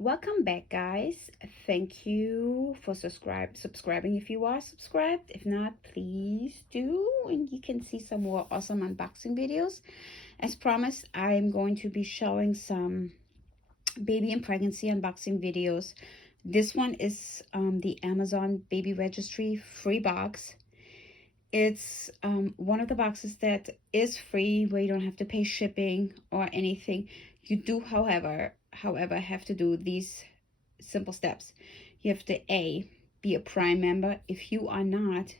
Welcome back, guys. Thank you for subscribing if you are subscribed. If not, please do, and you can see some more awesome unboxing videos. As promised, I'm going to be showing some baby and pregnancy unboxing videos. This one is the Amazon Baby Registry free box. It's one of the boxes that is free, where you don't have to pay shipping or anything. You do, however, have to do these simple steps. You have to be a Prime member. If you are not,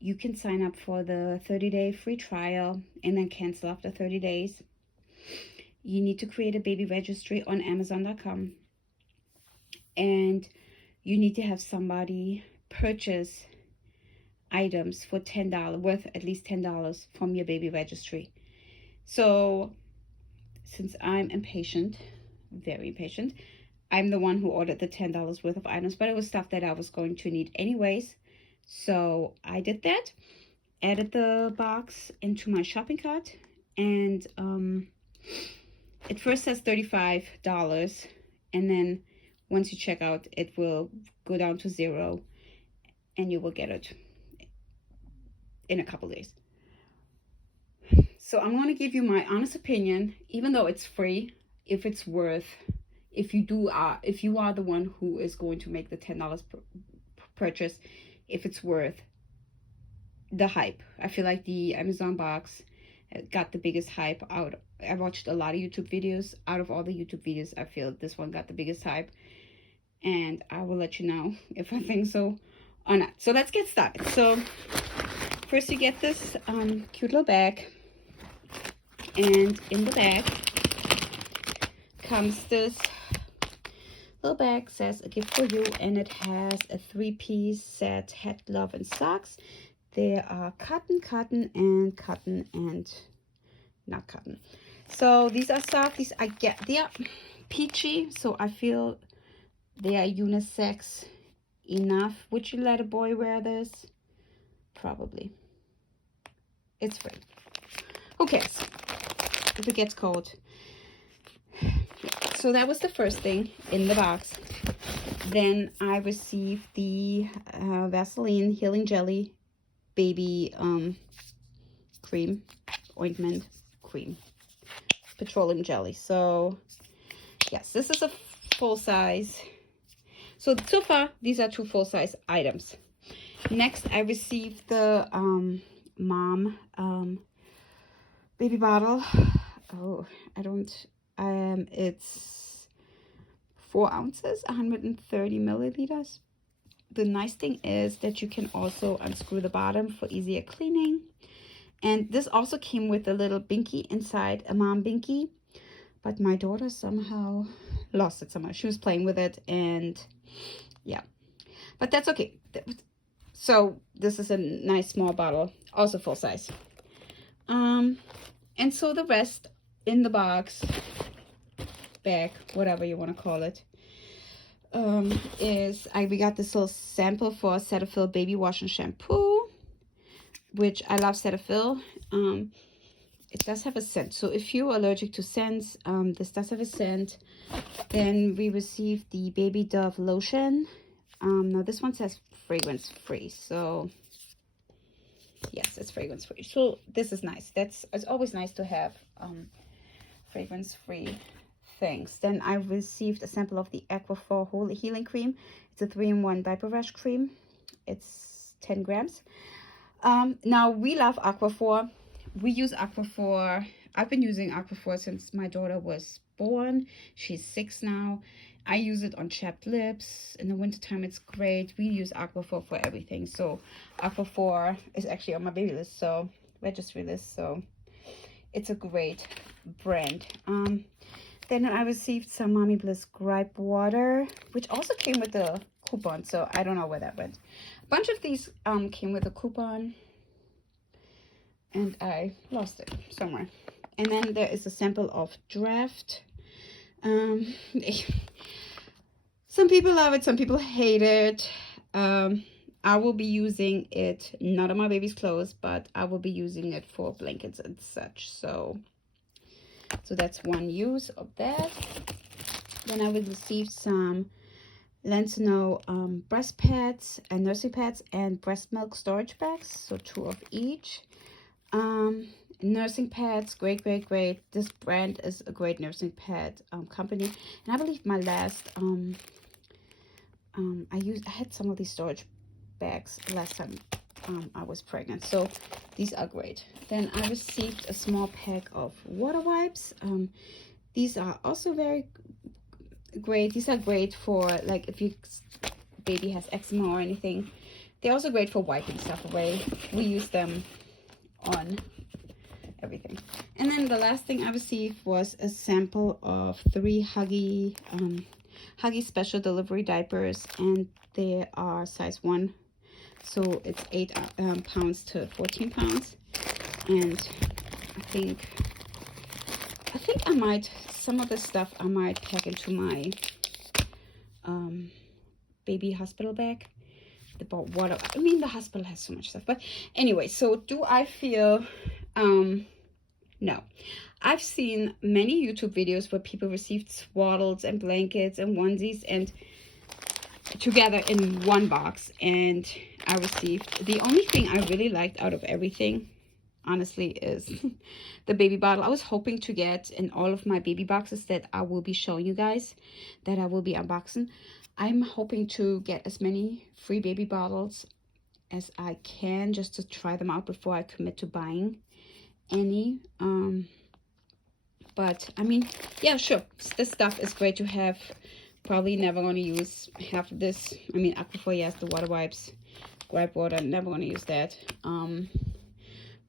you can sign up for the 30-day free trial and then cancel after 30 days. You need to create a baby registry on Amazon.com, and you need to have somebody purchase items for $10, worth at least $10 from your baby registry. So since I'm impatient, very impatient, I'm the one who ordered the $10 worth of items, but it was stuff that I was going to need anyways. So I did that, added the box into my shopping cart, and it first says $35, and then once you check out, it will go down to $0, and you will get it in a couple days. So I'm going to give you my honest opinion, even though it's free, if it's worth, if you are the one who is going to make the $10 purchase, if it's worth the hype. I feel like the Amazon box got the biggest hype out. I watched a lot of YouTube videos. Out of all the YouTube videos, I feel this one got the biggest hype, and I will let you know if I think so or not. So let's get started. So first you get this cute little bag, and in the bag comes this little bag, says a gift for you, and it has a 3-piece set, head, glove, and socks. There are cotton, and cotton, and not cotton. So these are soft. They are peachy, so I feel they are unisex enough. Would you let a boy wear this? Probably. It's free. Who cares if it gets cold? So that was the first thing in the box. Then I received the Vaseline Healing Jelly baby cream, ointment cream, petroleum jelly. So yes, this is a full size. So far these are 2 full-size items. Next, I received the mom baby bottle. Oh, it's 4 ounces, 130 milliliters. The nice thing is that you can also unscrew the bottom for easier cleaning. And this also came with a little binky inside, a mom binky, but my daughter somehow lost it somewhere. She was playing with it, and yeah, but that's okay. So this is a nice small bottle, also full size. And so the rest in the box, bag, whatever you want to call it, we got this little sample for Cetaphil baby wash and shampoo, which I love Cetaphil. It does have a scent, so if you're allergic to scents, this does have a scent. Then we received the Baby Dove lotion. Now this one says fragrance free, so yes, it's fragrance free. So this is nice. It's always nice to have fragrance free things. Then I received a sample of the Aquaphor whole healing cream. It's a 3-in-1 diaper rash cream. It's 10 grams. Now we love Aquaphor. We use Aquaphor. I've been using Aquaphor since my daughter was born. She's 6 now. I use it on chapped lips. In the wintertime, it's great. We use Aquaphor for everything. So Aquaphor is actually on my baby list, so registry list. So it's a great brand. Then I received some Mommy Bliss gripe water, which also came with a coupon. So I don't know where that went. A bunch of these came with a coupon, and I lost it somewhere. And then there is a sample of Draft. Some people love it, some people hate it. I will be using it not on my baby's clothes, but I will be using it for blankets and such. So that's one use of that. Then I received some Lancino breast pads and nursing pads and breast milk storage bags, so 2 of each. Nursing pads, great. This brand is a great nursing pad company, and I believe my last I had some of these storage bags last time I was pregnant, so these are great. Then I received a small pack of water wipes. These are also very great. These are great for, like, if your baby has eczema or anything. They're also great for wiping stuff away. We use them on everything. And then the last thing I received was a sample of 3 Huggy special delivery diapers, and they are size 1, so it's 8 pounds to 14 pounds. And I think I might, some of the stuff I might pack into my baby hospital bag. The water, I mean, the hospital has so much stuff. But anyway, so do I feel no. I've seen many YouTube videos where people received swaddles and blankets and onesies and together in one box, and I received, the only thing I really liked out of everything, honestly, is the baby bottle. I was hoping to get in all of my baby boxes that I will be showing you guys, that I will be unboxing. I'm hoping to get as many free baby bottles as I can, just to try them out before I commit to buying any. But I mean, yeah, sure, this stuff is great to have. Probably never going to use half of this. I mean, Aquaphor, yes, the water wipes, gripe water, never going to use that.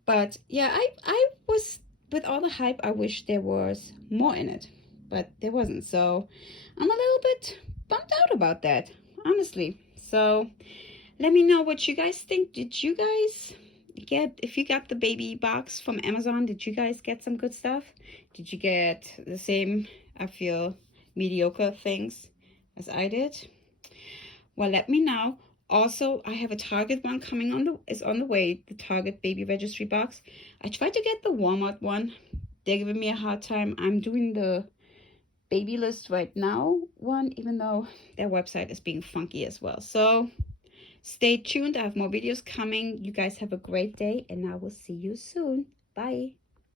But yeah, I was, with all the hype, I wish there was more in it, but there wasn't. So I'm a little bit bummed out about that, honestly. So let me know what you guys think. Did you guys get, if you got the baby box from Amazon, did you guys get some good stuff? Did you get the same, I feel, mediocre things as I did? Well, let me know. Also, I have a Target one coming on the way, the Target baby registry box. I tried to get the Walmart one. They're giving me a hard time. I'm doing the baby list right now one, even though their website is being funky as well. So stay tuned. I have more videos coming. You guys have a great day, and I will see you soon. Bye.